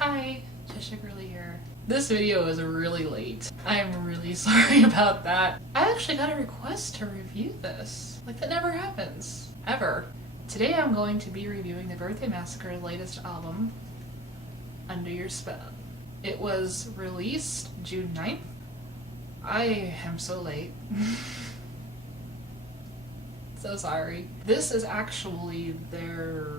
Hi, Jessica Gurley here. This video is really late. I'm really sorry about that. I actually got a request to review this. Like, that never happens. Ever. Today I'm going to be reviewing the Birthday Massacre's latest album, Under Your Spell. It was released June 9th. I am so late. So sorry. This is actually their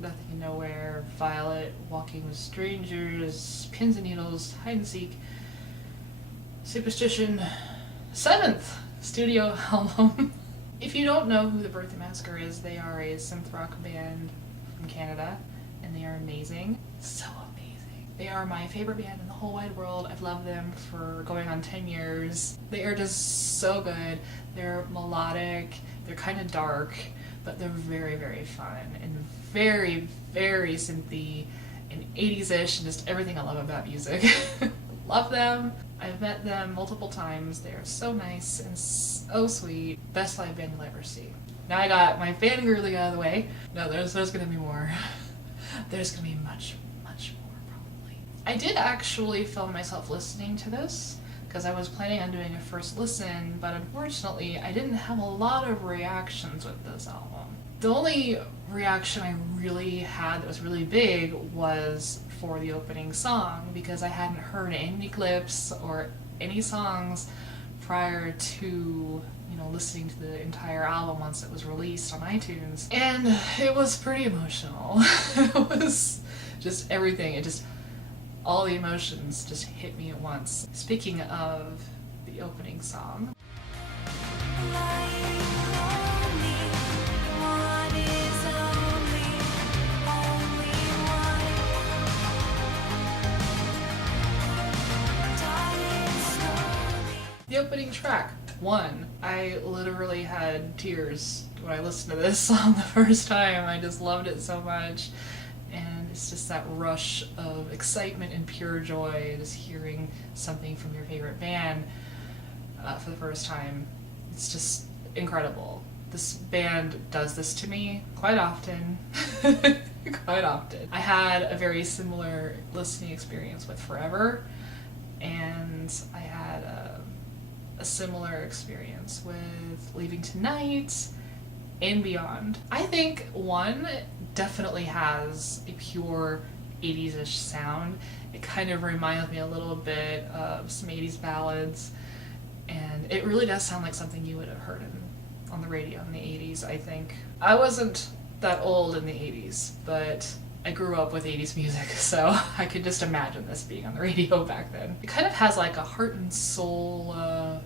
Nothing Nowhere, Violet, Walking with Strangers, Pins and Needles, Hide and Seek, Superstition, 7th studio album. If you don't know who the Birthday Massacre is, they are a synth rock band from Canada, and they are amazing. So amazing. They are my favorite band in the whole wide world. I've loved them for going on 10 years. They are just so good. They're melodic, they're kind of dark, but they're very, very fun and very, very synthy and 80s-ish and just everything I love about music. Love them. I've met them multiple times. They are so nice and so sweet. Best live band you'll ever see. Now I got my fangirling out of the way. No, there's gonna be more. There's gonna be much, much more probably. I did actually film myself listening to this because I was planning on doing a first listen, but unfortunately I didn't have a lot of reactions with this album. The only reaction I really had that was really big was for the opening song, because I hadn't heard any clips or any songs prior to, listening to the entire album once it was released on iTunes. And it was pretty emotional. It was just everything. All the emotions just hit me at once. Speaking of the opening song, the opening track, One. I literally had tears when I listened to this song the first time. I just loved it so much. And it's just that rush of excitement and pure joy, just hearing something from your favorite band for the first time. It's just incredible. This band does this to me quite often. Quite often. I had a very similar listening experience with Forever, and I had a similar experience with Leaving Tonight and Beyond. I think One definitely has a pure 80s-ish sound. It kind of reminds me a little bit of some 80s ballads, and it really does sound like something you would have heard on the radio in the 80s, I think. I wasn't that old in the 80s, but I grew up with 80s music, so I could just imagine this being on the radio back then. It kind of has like a Heart and Soul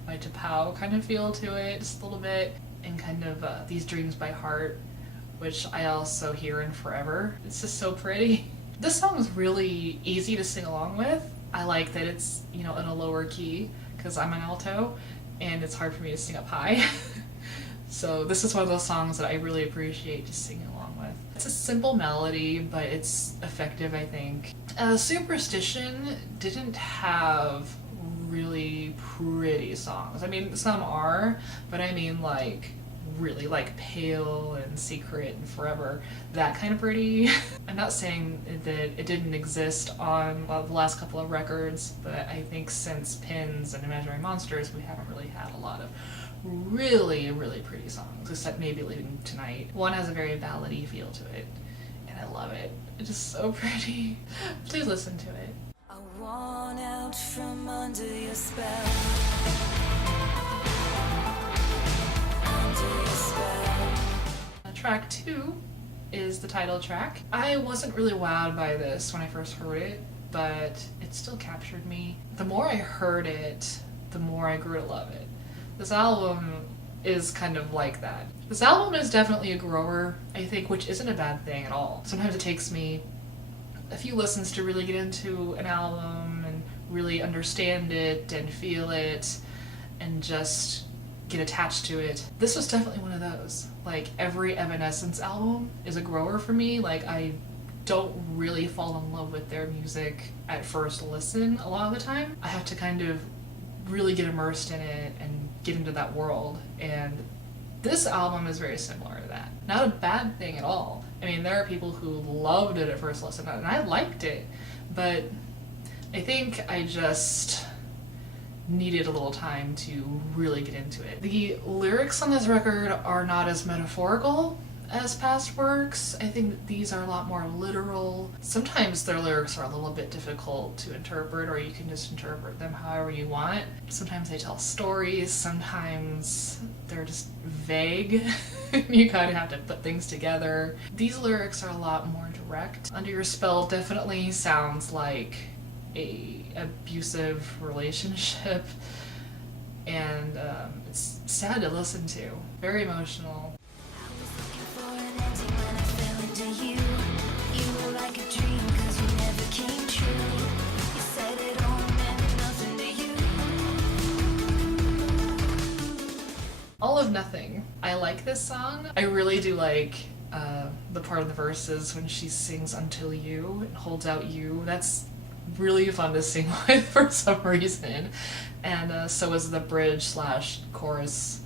by T'Pau kind of feel to it, just a little bit, and kind of These Dreams by Heart, which I also hear in Forever. It's just so pretty. This song is really easy to sing along with. I like that it's, in a lower key, because I'm an alto, and it's hard for me to sing up high. So this is one of those songs that I really appreciate just singing along with. It's a simple melody, but it's effective, I think. Superstition didn't have really pretty songs. I mean, some are, but I mean like really like Pale and Secret and Forever, that kind of pretty. I'm not saying that it didn't exist on the last couple of records, but I think since Pins and Imaginary Monsters, we haven't really had a lot of really, really pretty songs, except maybe Leaving Tonight. One has a very ballady feel to it, and I love it. It's just so pretty. Please listen to it. I want out from under your spell. Track 2 is the title track. I wasn't really wowed by this when I first heard it, but it still captured me. The more I heard it, the more I grew to love it. This album is kind of like that. This album is definitely a grower, I think, which isn't a bad thing at all. Sometimes it takes me a few listens to really get into an album and really understand it and feel it and just get attached to it. This was definitely one of those. Like, every Evanescence album is a grower for me. Like, I don't really fall in love with their music at first listen a lot of the time. I have to kind of really get immersed in it and get into that world, and this album is very similar to that. Not a bad thing at all. I mean, there are people who loved it at first listen, and I liked it, but I think I just needed a little time to really get into it. The lyrics on this record are not as metaphorical as past works. I think that these are a lot more literal. Sometimes their lyrics are a little bit difficult to interpret, or you can just interpret them however you want. Sometimes they tell stories, sometimes they're just vague. You kind of have to put things together. These lyrics are a lot more direct. Under Your Spell definitely sounds like a abusive relationship, and it's sad to listen to. Very emotional. All of Nothing. I like this song. I really do like the part of the verses when she sings Until You and holds out you. That's really fun to sing with for some reason. And so is the bridge slash chorus.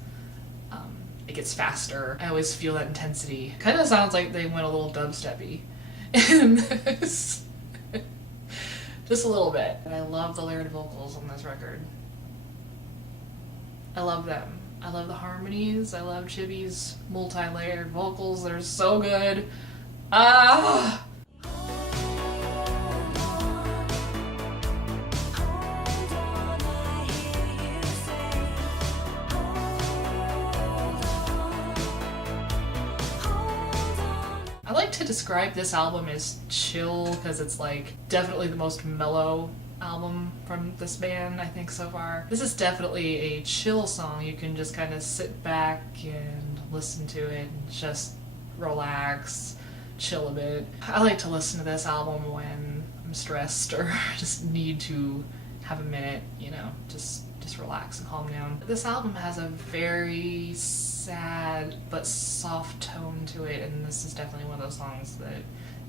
It gets faster. I always feel that intensity. Kind of sounds like they went a little dubsteppy in this. Just a little bit. And I love the layered vocals on this record. I love them. I love the harmonies. I love Chibi's multi-layered vocals. They're so good. Ah! I like to describe this album as chill because it's like definitely the most mellow album from this band I think so far. This is definitely a chill song. You can just kind of sit back and listen to it and just relax, chill a bit. I like to listen to this album when I'm stressed or just need to have a minute, you know, just relax and calm down. This album has a very sad but soft tone to it, and this is definitely one of those songs that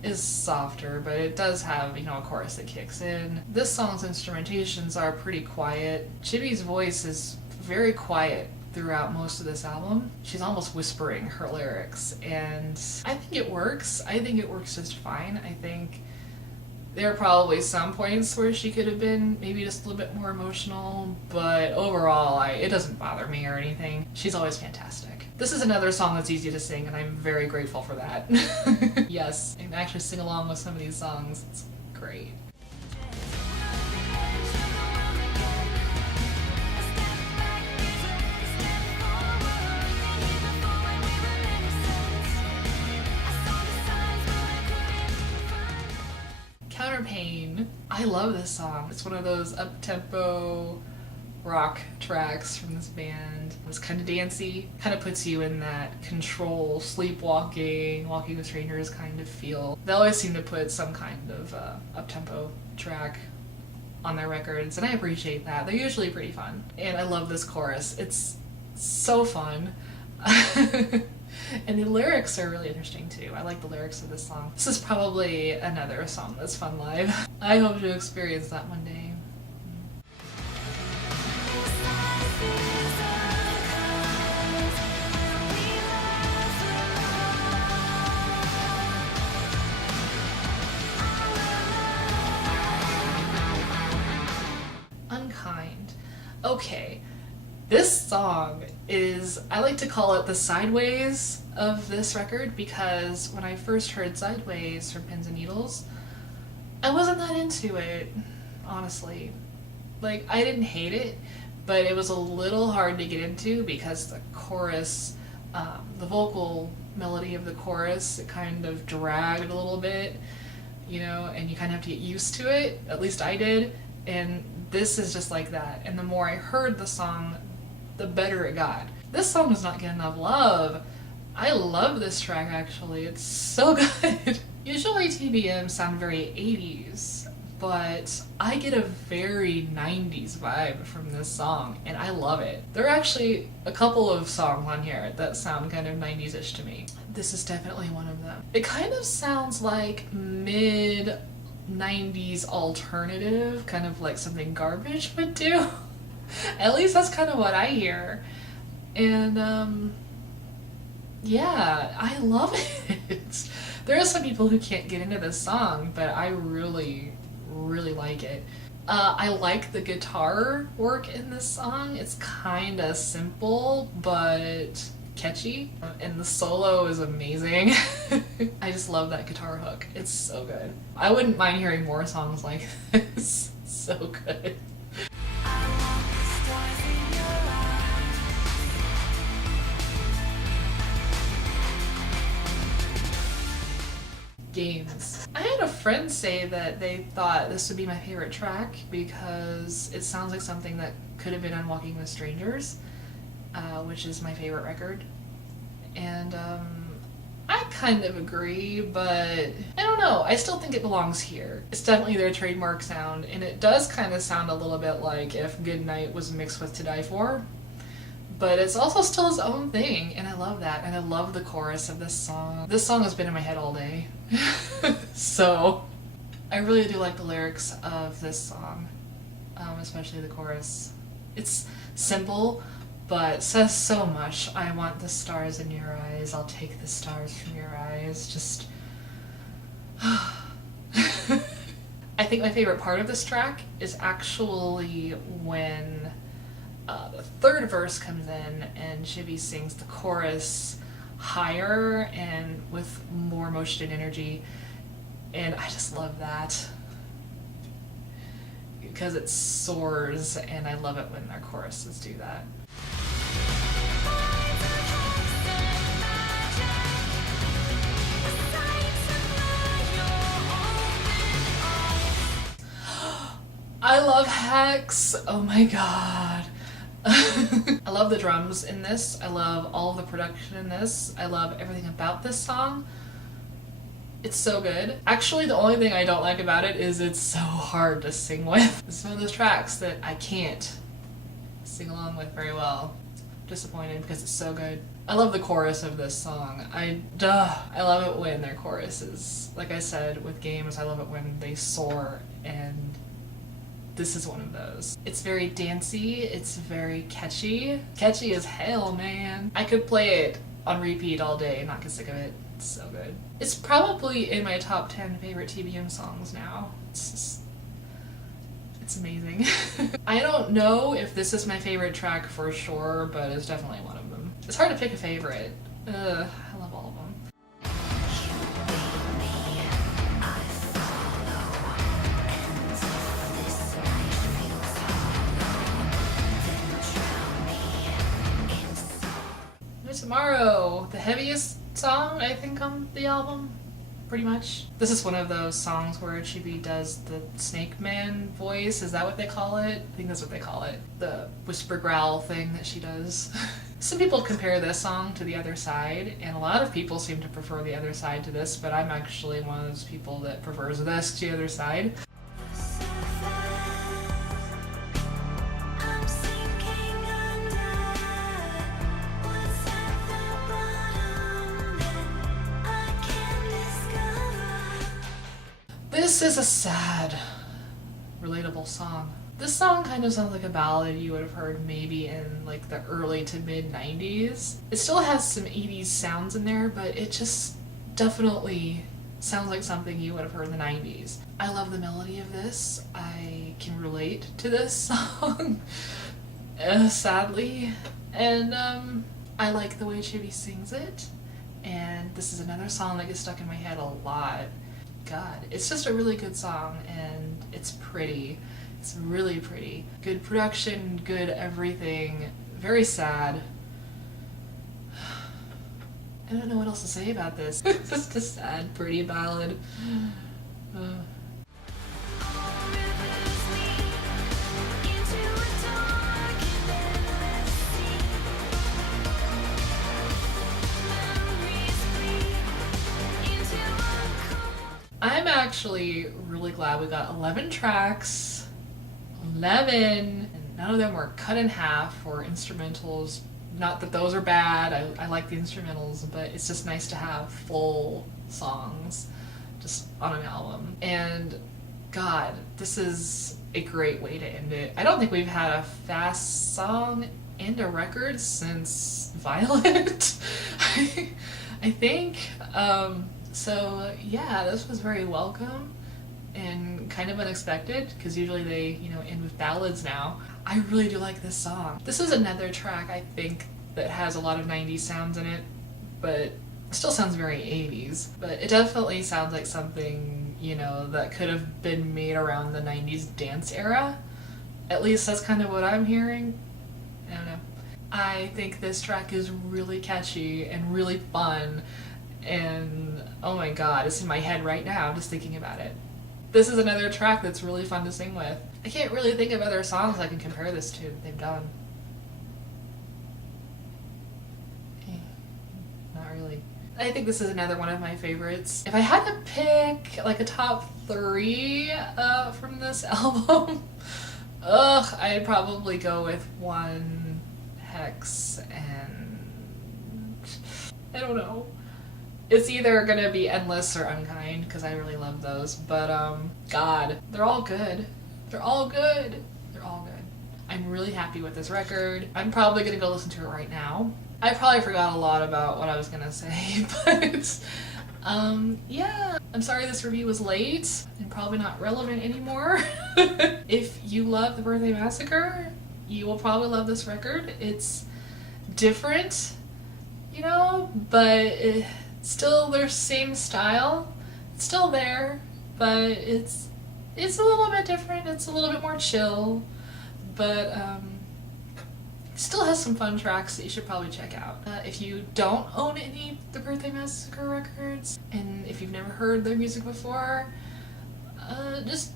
is softer, but it does have, you know, a chorus that kicks in. This song's instrumentations are pretty quiet. Chibi's voice is very quiet throughout most of this album. She's almost whispering her lyrics, and I think it works. I think it works just fine. I think there are probably some points where she could have been maybe just a little bit more emotional, but overall, it doesn't bother me or anything. She's always fantastic. This is another song that's easy to sing, and I'm very grateful for that. Yes, I can actually sing along with some of these songs. It's great. Counterpane. I love this song. It's one of those up-tempo rock tracks from this band. It's kind of dancey, kind of puts you in that Control, Sleepwalking, Walking with Strangers kind of feel. They always seem to put some kind of up-tempo track on their records, and I appreciate that. They're usually pretty fun. And I love this chorus. It's so fun. And the lyrics are really interesting too. I like the lyrics of this song. This is probably another song that's fun live. I hope to experience that one day. Unkind. Okay. This song is, I like to call it the sideways of this record, because when I first heard Sideways from Pins and Needles, I wasn't that into it, honestly. Like, I didn't hate it, but it was a little hard to get into because the chorus, the vocal melody of the chorus, it kind of dragged a little bit, you know, and you kind of have to get used to it. At least I did. And this is just like that. And the more I heard the song, the better it got. This song does not get enough love. I love this track, actually. It's so good. Usually TBM sound very 80s, but I get a very 90s vibe from this song, and I love it. There are actually a couple of songs on here that sound kind of 90s-ish to me. This is definitely one of them. It kind of sounds like mid-90s alternative, kind of like something Garbage would do. At least that's kind of what I hear. And, yeah, I love it. There are some people who can't get into this song, but I really, really like it. I like the guitar work in this song. It's kind of simple, but catchy. And the solo is amazing. I just love that guitar hook. It's so good. I wouldn't mind hearing more songs like this. It's so good. Games. I had a friend say that they thought this would be my favorite track because it sounds like something that could have been on Walking with Strangers, which is my favorite record. And I kind of agree, but I don't know. I still think it belongs here. It's definitely their trademark sound, and it does kind of sound a little bit like if Goodnight was mixed with To Die For. But it's also still its own thing, and I love that. And I love the chorus of this song. This song has been in my head all day. So, I really do like the lyrics of this song, especially the chorus. It's simple, but says so much. I want the stars in your eyes, I'll take the stars from your eyes. Just... I think my favorite part of this track is actually when the third verse comes in and Chivy sings the chorus higher and with more motion and energy, and I just love that because it soars, and I love it when our choruses do that. I love Hex! Oh my god. I love the drums in this. I love all of the production in this. I love everything about this song. It's so good. Actually, the only thing I don't like about it is it's so hard to sing with. It's one of those tracks that I can't sing along with very well. I'm disappointed because it's so good. I love the chorus of this song. I love it when their chorus is, like I said, with Games, I love it when they soar, and this is one of those. It's very dancey, it's very catchy. Catchy as hell, man. I could play it on repeat all day and not get sick of it. It's so good. It's probably in my top 10 favorite TBM songs now. It's amazing. I don't know if this is my favorite track for sure, but it's definitely one of them. It's hard to pick a favorite. I love all of them. Tomorrow, the heaviest song I think on the album, pretty much. This is one of those songs where Chibi does the Snake Man voice. Is that what they call it? I think that's what they call it. The whisper growl thing that she does. Some people compare this song to The Other Side, and a lot of people seem to prefer The Other Side to this, but I'm actually one of those people that prefers this to The Other Side. This is a sad, relatable song. This song kind of sounds like a ballad you would have heard maybe in like the early to mid 90s. It still has some 80s sounds in there, but it just definitely sounds like something you would have heard in the 90s. I love the melody of this. I can relate to this song, sadly. And I like the way Chibi sings it. And this is another song that gets stuck in my head a lot. God, it's just a really good song, and it's pretty. It's really pretty. Good production, good everything. Very sad. I don't know what else to say about this. It's just a sad, pretty ballad. I'm actually really glad we got 11 tracks. 11! And none of them were cut in half or instrumentals. Not that those are bad, I like the instrumentals, but it's just nice to have full songs just on an album. And God, this is a great way to end it. I don't think we've had a fast song and a record since Violet. I think. So yeah, this was very welcome and kind kind of unexpected because usually they, end with ballads now. I really do like this song. This is another track I think that has a lot of 90s sounds in it, but it still sounds very 80s. But it definitely sounds like something, that could have been made around the 90s dance era. At least that's kind of what I'm hearing. I don't know. I think this track is really catchy and really fun, and oh my god, it's in my head right now just thinking about it. This is another track that's really fun to sing with. I can't really think of other songs I can compare this to that they've done. Not really. I think this is another one of my favorites. If I had to pick like a top 3 from this album, I'd probably go with One, Hex, and I don't know. It's either gonna be Endless or Unkind, because I really love those, but god, they're all good. They're all good. They're all good. I'm really happy with this record. I'm probably gonna go listen to it right now. I probably forgot a lot about what I was gonna say, but yeah. I'm sorry this review was late and probably not relevant anymore. If you love The Birthday Massacre, you will probably love this record. It's different, but still their same style. It's still there, but it's a little bit different. It's a little bit more chill, but still has some fun tracks that you should probably check out. If you don't own any The Birthday Massacre records, and if you've never heard their music before, just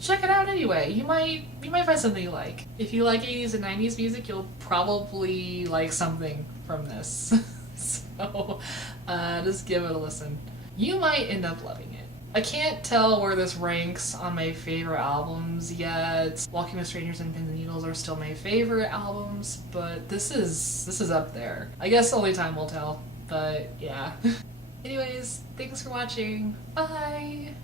check it out anyway. You might find something you like. If you like 80s and 90s music, you'll probably like something from this. So just give it a listen. You might end up loving it. I can't tell where this ranks on my favorite albums yet. Walking with Strangers and Pins and Needles are still my favorite albums, but this is up there. I guess only time will tell, but yeah. Anyways, thanks for watching. Bye!